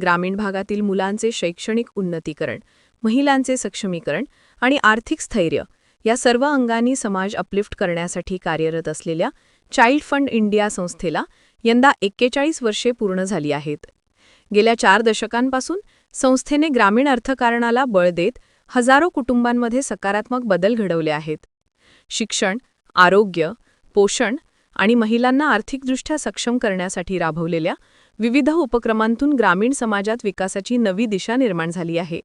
ग्रामीण भागातील मुलांचे शैक्षणिक उन्नतीकरण, महिलांचे सक्षमीकरण आणि आर्थिक स्थैर्य या सर्व अंगांनी समाज अपलिफ्ट करण्यासाठी कार्यरत असलेल्या चाइल्ड फंड इंडिया संस्थेला यंदा 41 वर्षे पूर्ण झाली आहेत. गेल्या 4 दशकांपासून संस्थेने ग्रामीण अर्थकारणाला बळ देत हजारो कुटुंबांमध्ये सकारात्मक बदल घडवले आहेत. शिक्षण, आरोग्य, पोषण आणि महिलांना आर्थिकदृष्ट्या सक्षम करण्यासाठी राबवलेल्या विविध उपक्रमांतून ग्रामीण समाजात विकासाची नवी दिशा निर्माण झाली आहे.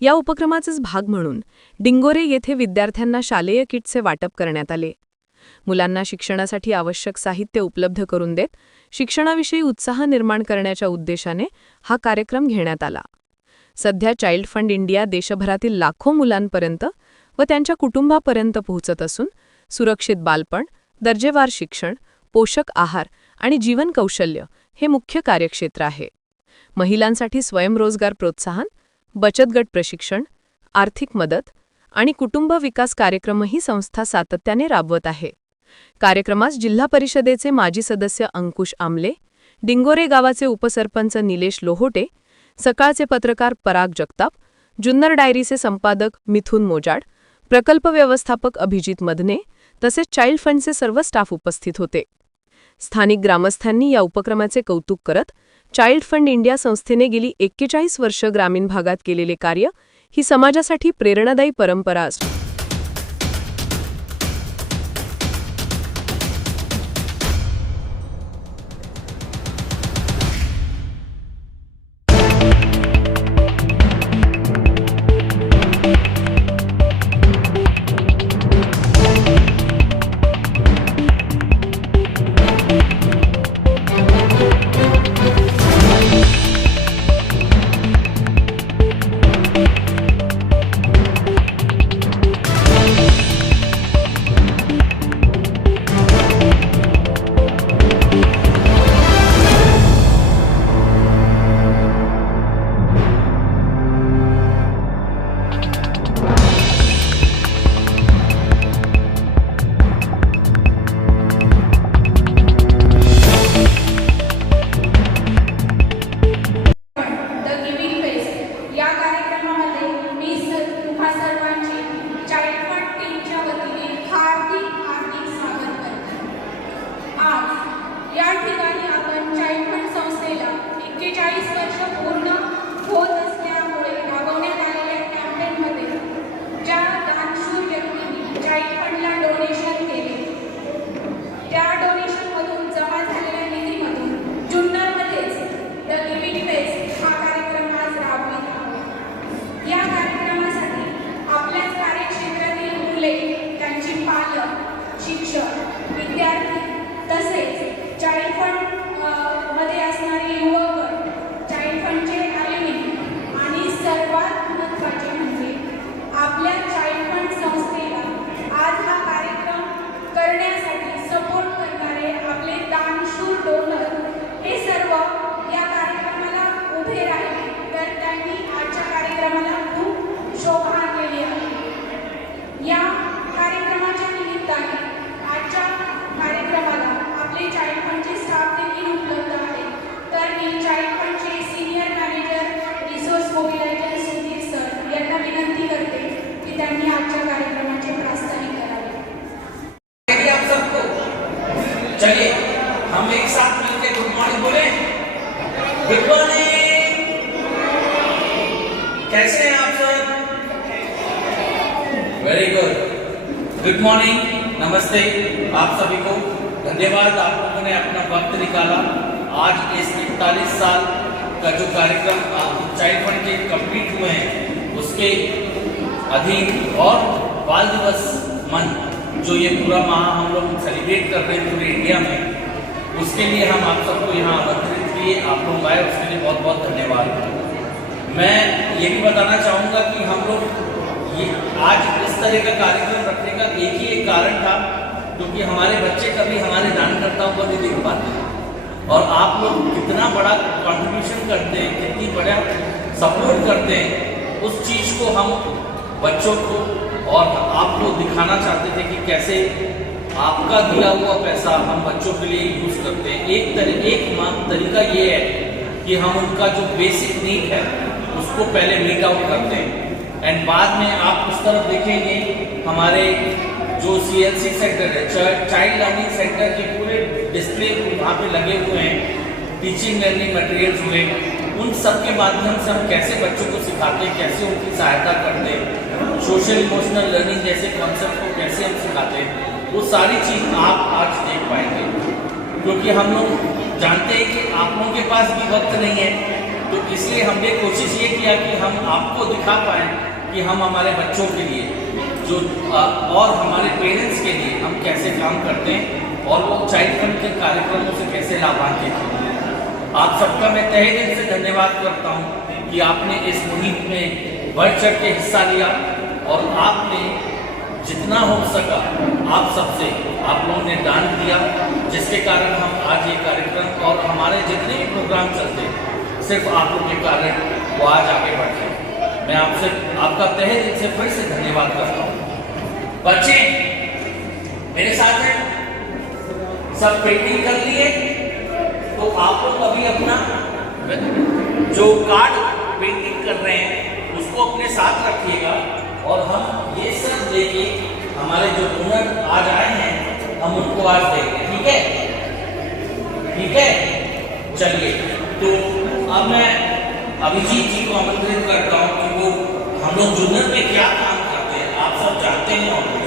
या उपक्रमाचाच भाग म्हणून डिंगोरे येथे विद्यार्थ्यांना शालेय किटचे वाटप करण्यात आले. मुलांना शिक्षणासाठी आवश्यक साहित्य उपलब्ध करून देत शिक्षणाविषयी उत्साह निर्माण करण्याच्या उद्देशाने हा कार्यक्रम घेण्यात आला. सध्या चाइल्ड फंड इंडिया देशभरातील लाखो मुलांपर्यंत व त्यांच्या कुटुंबापर्यंत पोहोचत असून सुरक्षित बालपण, दर्जेवार शिक्षण, पोषक आहार आणि जीवन कौशल्य हे मुख्य कार्यक्षेत्र आहे. महिलांसाठी स्वयंरोजगार प्रोत्साहन, बचत गट प्रशिक्षण, आर्थिक मदत आणि कुटुंब विकास कार्यक्रमही संस्था सातत्याने राबवत आहे. कार्यक्रमास जिल्हा परिषदेचे माजी सदस्य अंकुश आमले, डिंगोरे गावाचे उपसरपंच निलेश लोहोटे, सकाळचे पत्रकार पराग जगताप, जुन्नर डायरीचे संपादक मिथुन मोजाड, प्रकल्प व्यवस्थापक अभिजित मधने तसेच चाइल्ड फंडचे सर्व स्टाफ उपस्थित होते. स्थानिक ग्रामस्थांनी या उपक्रमाचे कौतुक करत चाइल्ड फंड इंडिया संस्थेने गेली 41 वर्ष ग्रामीण भागात केलेले कार्य ही समाजासाठी प्रेरणादायी परंपरा असते. चलिए हम एक साथ मिलकर गुड मॉर्निंग बोले। गुड मॉर्निंग, कैसे हैं आप सब? Very good. गुड मॉर्निंग, नमस्ते आप सभी को। धन्यवाद आप लोगों ने अपना वक्त निकाला। आज इस 41 साल का जो कार्यक्रम चाइल्ड फंड के कंप्लीट हुए हैं उसके अधीन और बाल दिवस मंथ जो ये पूरा माह हम लोग सेलिब्रेट कर रहे हैं पूरे इंडिया में, उसके लिए हम आप सबको यहाँ आमंत्रित किए। आप लोग आए, उसके लिए बहुत बहुत धन्यवाद। मैं ये भी बताना चाहूँगा कि हम लोग ये आज इस तरह का कार्यक्रम रखने का एक कारण था, क्योंकि हमारे बच्चे कभी हमारे दानकर्ताओं को नहीं देख पाते और आप लोग कितना बड़ा कंट्रीब्यूशन करते हैं, कितनी बड़ा सपोर्ट करते हैं, उस चीज़ को हम बच्चों को और आपको दिखाना चाहते थे कि कैसे आपका दिया हुआ पैसा हम बच्चों के लिए यूज़ करते हैं। एक तरीका ये है कि हम उनका जो बेसिक नीड है उसको पहले मीट आउट करते हैं, एंड बाद में आप उस तरफ देखेंगे हमारे जो CLC सेंटर है, चाइल्ड लर्निंग सेंटर के पूरे डिस्प्ले वहाँ पे लगे हुए हैं, टीचिंग लर्निंग मटेरियल्स हुए, उन सब के माध्यम से हम कैसे बच्चों को सिखाते हैं, कैसे उनकी सहायता करते हैं, सोशल इमोशनल लर्निंग जैसे कॉन्सेप्ट को कैसे हम सिखाते हैं, वो सारी चीज़ आप आज देख पाएंगे। क्योंकि हम लोग जानते हैं कि आप लोगों के पास भी वक्त नहीं है, तो इसलिए हमने कोशिश ये किया कि हम आपको दिखा पाएँ कि हम हमारे बच्चों के लिए जो और हमारे पेरेंट्स के लिए हम कैसे काम करते हैं और वो चाइल्ड फंड के कार्यक्रमों से कैसे लाभान्वित हैं। आप सबका मैं तहे दिल से धन्यवाद करता हूँ कि आपने इस मुहिम में बढ़ चढ़ के हिस्सा लिया और आपने जितना हो सका आप सबसे आप लोगों ने दान दिया, जिसके कारण हम आज ये कार्यक्रम और हमारे जितने भी प्रोग्राम चलते हैं सिर्फ आप लोगों के कारण वो आज आगे बढ़ते हैं। मैं आपसे आपका तहे दिल से फिर से धन्यवाद करता हूँ। बच्चे मेरे साथ हैं, सब पेंटिंग कर लिए, तो आप लोग अभी अपना जो कार्ड पेंटिंग कर रहे हैं उसको अपने साथ रखिएगा और हम ये सब लेके हमारे जो डोनर आज आए हैं हम उनको आज देंगे, ठीक है? ठीक है, चलिए। तो अब मैं अभिजीत जी को आमंत्रित करता हूँ कि वो हम लोग जूनियर में क्या काम करते हैं आप सब जानते हैं।